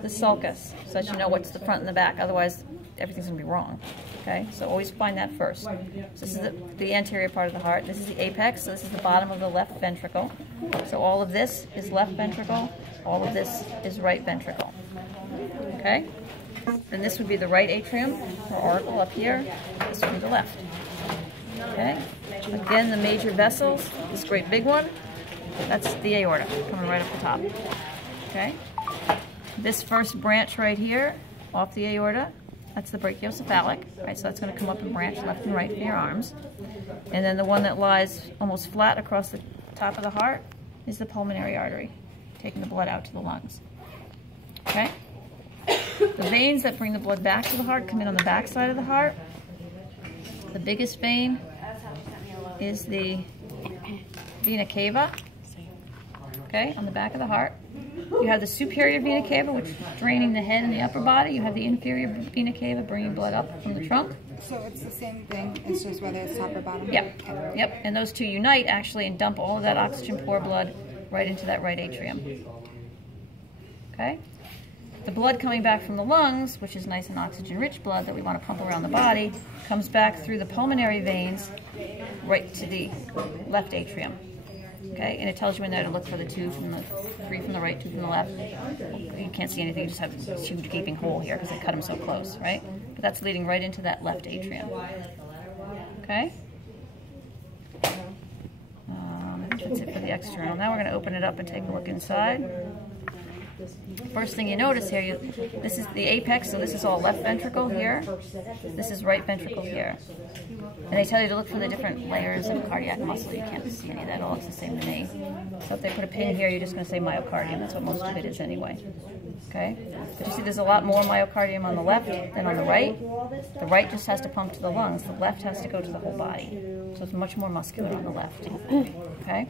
The sulcus, so that you know what's the front and the back. Otherwise, everything's going to be wrong. Okay, so always find that first. So this is the anterior part of the heart. This is the apex, so this is the bottom of the left ventricle. So all of this is left ventricle. All of this is right ventricle. Okay? And this would be the right atrium, or auricle up here. This would be the left. Okay? Again, the major vessels, this great big one, that's the aorta, coming right up the top. Okay? This first branch right here, off the aorta, that's the brachiocephalic, right? So that's going to come up and branch left and right for your arms. And then the one that lies almost flat across the top of the heart is the pulmonary artery, taking the blood out to the lungs. Okay? The veins that bring the blood back to the heart come in on the back side of the heart. The biggest vein is the vena cava, okay, on the back of the heart. You have the superior vena cava, which is draining the head and the upper body. You have the inferior vena cava, bringing blood up from the trunk. So it's the same thing, it's just whether it's top or bottom? Yep, yep. And those two unite, actually, and dump all of that oxygen-poor blood right into that right atrium. Okay? The blood coming back from the lungs, which is nice and oxygen-rich blood that we want to pump around the body, comes back through the pulmonary veins right to the left atrium. Okay, and it tells you in there to look for the three from the right, two from the left. You can't see anything, you just have this huge gaping hole here because they cut them so close, right? But that's leading right into that left atrium. Okay? I think that's it for the external. Now we're going to open it up and take a look inside. First thing you notice here, this is the apex, so this is all left ventricle here. This is right ventricle here. And they tell you to look for the different layers of cardiac muscle. You can't see any of that, all looks the same to me. So if they put a pin here, you're just going to say myocardium. That's what most of it is anyway. Okay? But you see there's a lot more myocardium on the left than on the right. The right just has to pump to the lungs. The left has to go to the whole body. So it's much more muscular on the left. Okay?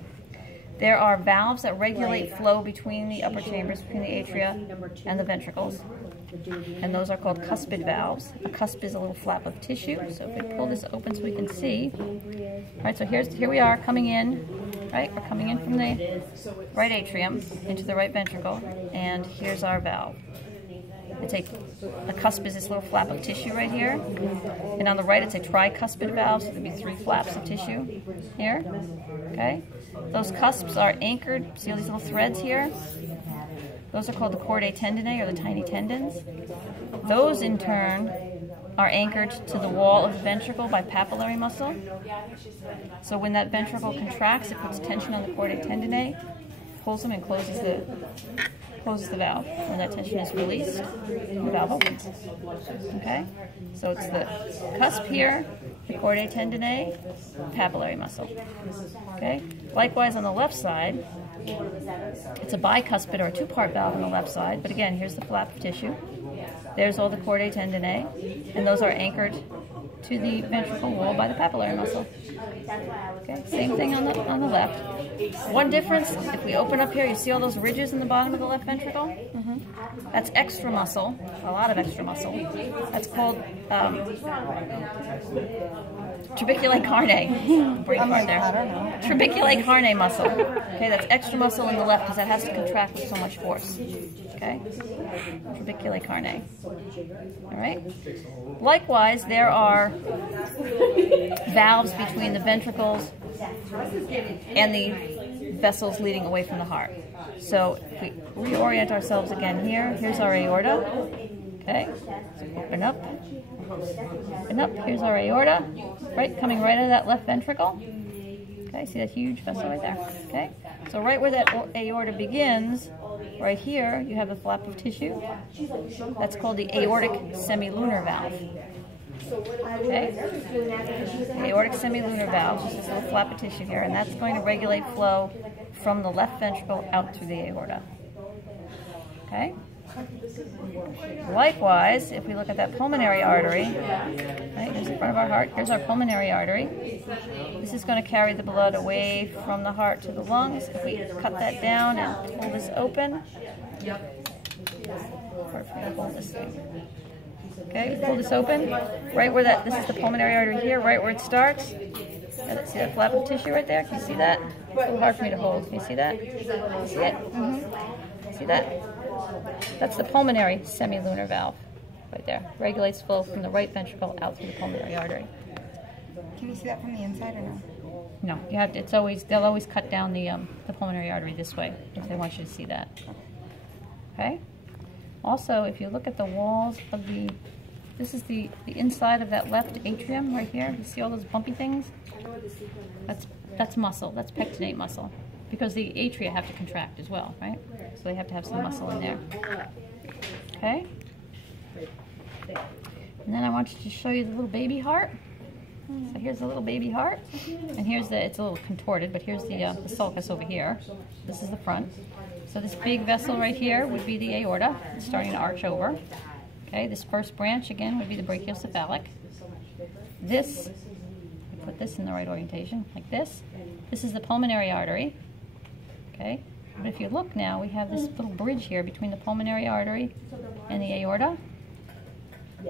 There are valves that regulate flow between the upper chambers, between the atria and the ventricles. And those are called cuspid valves. A cusp is a little flap of tissue. So if we pull this open so we can see. All right, so here we are coming in, right? We're coming in from the right atrium into the right ventricle. And here's our valve. It's a cusp is this little flap of tissue right here. And on the right, it's a tricuspid valve, so there'd be three flaps of tissue here. Okay? Those cusps are anchored. See all these little threads here? Those are called the chordae tendineae, or the tiny tendons. Those, in turn, are anchored to the wall of the ventricle by papillary muscle. So when that ventricle contracts, it puts tension on the chordae tendineae, pulls them, and closes the valve. When that tension is released, the valve opens. Okay? So it's the cusp here, the chordae tendineae, papillary muscle. Okay? Likewise on the left side, it's a bicuspid or a two-part valve on the left side, but again, here's the flap of tissue. There's all the chordae tendineae, and those are anchored to the ventricle wall by the papillary muscle. Okay, same thing on the left. One difference, if we open up here, you see all those ridges in the bottom of the left ventricle? That's extra muscle, a lot of extra muscle. That's called trabeculae carneae. Brain fart there. Trabeculae carneae muscle. Okay, that's extra muscle in the left because that has to contract with so much force. Okay, trabeculae carneae. All right. Likewise, there are valves between the ventricles and the vessels leading away from the heart. So if we reorient ourselves again here, here's our aorta. Okay, so open up. Open up. Here's our aorta, right, coming right out of that left ventricle. Okay, see that huge vessel right there? Okay, so right where that aorta begins, right here, you have a flap of tissue. That's called the aortic semilunar valve. Okay, the aortic semilunar valve, just this little flap of tissue here, and that's going to regulate flow from the left ventricle out through the aorta. Okay. Likewise, if we look at that pulmonary artery, right, here's the front of our heart, here's our pulmonary artery. This is going to carry the blood away from the heart to the lungs. If we cut that down and pull this open, hold this thing. Okay, pull this open, right where this is the pulmonary artery here, right where it starts. See that flap of tissue right there? Can you see that? It's a little hard for me to hold. Can you see that? Can you see it? See that? That's the pulmonary semilunar valve right there. Regulates flow from the right ventricle out through the pulmonary artery. Can you see that from the inside or no? No, you have to, it's always, they'll always cut down the pulmonary artery this way if they want you to see that. Okay? Also, if you look at the walls of this is the inside of that left atrium right here. You see all those bumpy things? That's muscle. That's pectinate muscle. Because the atria have to contract as well, right? So they have to have some muscle in there. Okay? And then I want to show you the little baby heart. So here's the little baby heart, and here's it's a little contorted, but here's the sulcus over here. This is the front. So this big vessel right here would be the aorta, starting to arch over. Okay, this first branch again would be the brachiocephalic. This, put this in the right orientation, like this. This is the pulmonary artery. Okay, but if you look now, we have this little bridge here between the pulmonary artery and the aorta.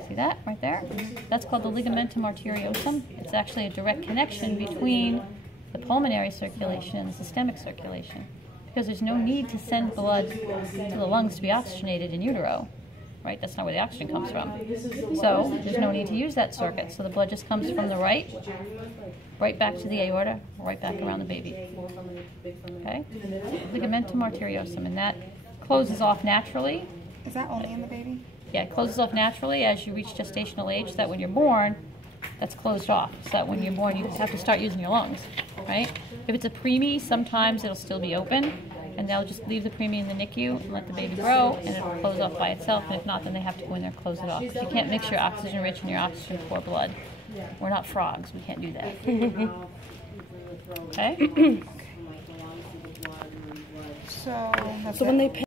See that right there? That's called the ligamentum arteriosum. It's actually a direct connection between the pulmonary circulation and the systemic circulation, because there's no need to send blood to the lungs to be oxygenated in utero, right? That's not where the oxygen comes from. So there's no need to use that circuit. So the blood just comes from the right back to the aorta, right back around the baby. Okay? Ligamentum arteriosum, and that closes off naturally. Is that only in the baby? Yeah, it closes off naturally as you reach gestational age, so that when you're born, that's closed off. So that when you're born, you have to start using your lungs, right? If it's a preemie, sometimes it'll still be open, and they'll just leave the preemie in the NICU and let the baby grow, and it'll close off by itself. And if not, then they have to go in there and close it off. Because you can't mix your oxygen-rich and your oxygen-poor blood. We're not frogs. We can't do that. Okay? So, that's when it. they